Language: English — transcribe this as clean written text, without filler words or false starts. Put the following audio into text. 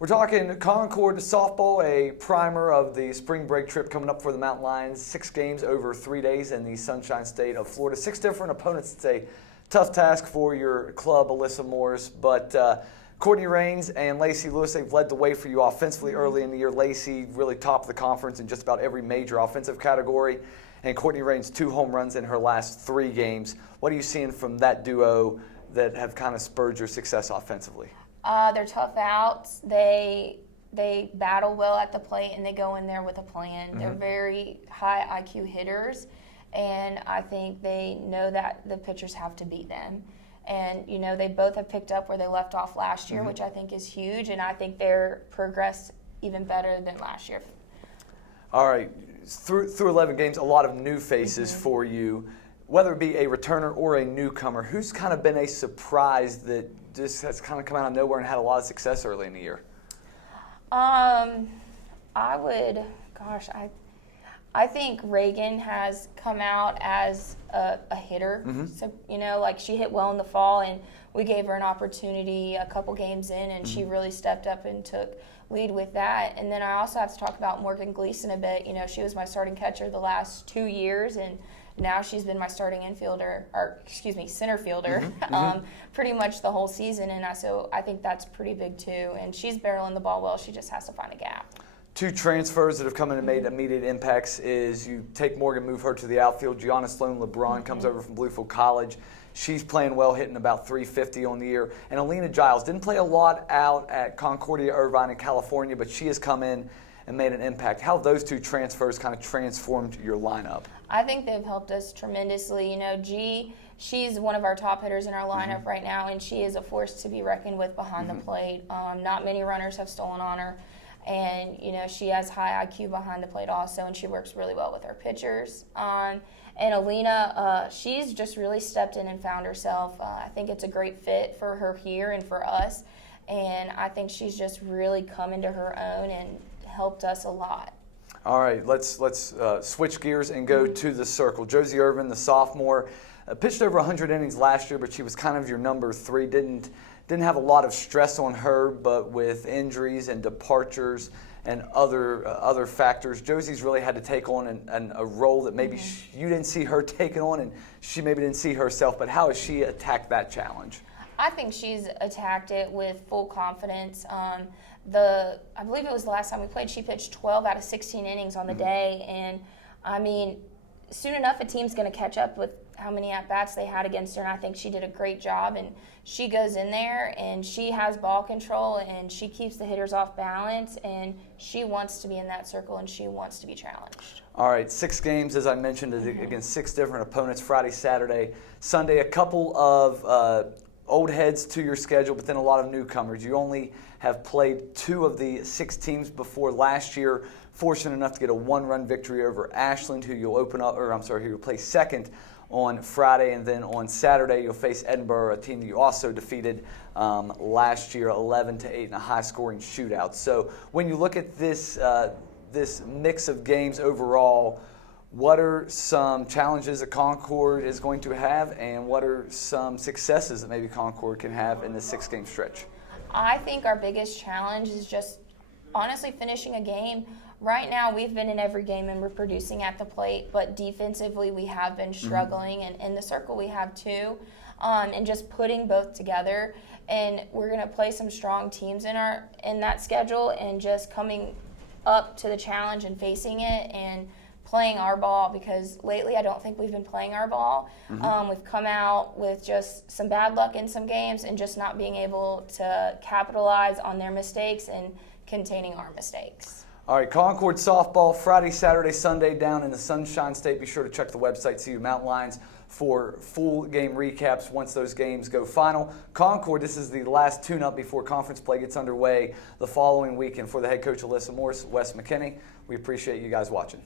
We're talking Concord softball, a primer of the spring break trip coming up for the Mountain Lions. 6 games over 3 days in the Sunshine State of Florida. 6 different opponents. It's a tough task for your club, Alyssa Morris, but Courtney Raines and Lacey Lewis, they've led the way for you offensively early in the year. Lacey really top of the conference in just about every major offensive category, and Courtney Raines 2 home runs in her last 3 games. What are you seeing from that duo that have kind of spurred your success offensively? They're tough outs. They battle well at the plate, and they go in there with a plan. Mm-hmm. They're very high IQ hitters, and I think they know that the pitchers have to beat them. And, you know, they both have picked up where they left off last year, mm-hmm. which I think is huge, and I think they're progressed even better than last year. All right. Through 11 games, a lot of new faces mm-hmm. for you. Whether it be a returner or a newcomer, who's kind of been a surprise that just has kind of come out of nowhere and had a lot of success early in the year? I think Reagan has come out as a hitter. Mm-hmm. So, you know, like she hit well in the fall, and we gave her an opportunity a couple games in, and mm-hmm. she really stepped up and took lead with that. And then I also have to talk about Morgan Gleason a bit. You know, she was my starting catcher the last 2 years, and now she's been my starting center fielder, mm-hmm. Pretty much the whole season, and so I think that's pretty big too. And she's barreling the ball well. She just has to find a gap. 2 transfers that have come in and made immediate impacts is you take Morgan, move her to the outfield. Gianna Sloan LeBron mm-hmm. comes over from Bluefield College. She's playing well, hitting about .350 on the year. And Alina Giles didn't play a lot out at Concordia Irvine in California, but she has come in and made an impact. How have those 2 transfers kind of transformed your lineup? I think they've helped us tremendously. You know, she's one of our top hitters in our lineup mm-hmm. right now, and she is a force to be reckoned with behind mm-hmm. the plate. Not many runners have stolen on her, and, you know, she has high IQ behind the plate also, and she works really well with our pitchers. And Alina, she's just really stepped in and found herself. I think it's a great fit for her here and for us, and I think she's just really come into her own and helped us a lot. All right, let's switch gears and go to the circle. Josie Irvin, the sophomore, pitched over 100 innings last year, but she was kind of your number 3. Didn't have a lot of stress on her, but with injuries and departures and other factors, Josie's really had to take on a role that maybe mm-hmm. You didn't see her taking on, and she maybe didn't see herself. But how has she attacked that challenge? I think she's attacked it with full confidence. I believe it was the last time we played, she pitched 12 out of 16 innings on the mm-hmm. day. And, I mean, soon enough a team's going to catch up with how many at-bats they had against her, and I think she did a great job. And she goes in there, and she has ball control, and she keeps the hitters off balance, and she wants to be in that circle, and she wants to be challenged. All right, 6 games, as I mentioned, mm-hmm. against 6 different opponents, Friday, Saturday, Sunday. A couple of old heads to your schedule, but then a lot of newcomers. You only have played 2 of the 6 teams before last year, fortunate enough to get a 1-run victory over Ashland, who you'll play second on Friday, and then on Saturday you'll face Edinburgh, a team that you also defeated last year 11-8 in a high-scoring shootout. So when you look at this mix of games overall, what are some challenges that Concord is going to have, and what are some successes that maybe Concord can have in this 6-game stretch? I think our biggest challenge is just honestly finishing a game. Right now we've been in every game and we're producing at the plate, but defensively we have been struggling, mm-hmm. and in the circle we have too, and just putting both together. And we're going to play some strong teams in that schedule, and just coming up to the challenge and facing it and playing our ball, because lately I don't think we've been playing our ball. Mm-hmm. We've come out with just some bad luck in some games and just not being able to capitalize on their mistakes and containing our mistakes. All right, Concord softball, Friday, Saturday, Sunday down in the Sunshine State. Be sure to check the website, CU Mountain Lions, for full game recaps once those games go final. Concord, this is the last tune-up before conference play gets underway the following weekend. For the head coach, Alyssa Morris, Wes McKinney, we appreciate you guys watching.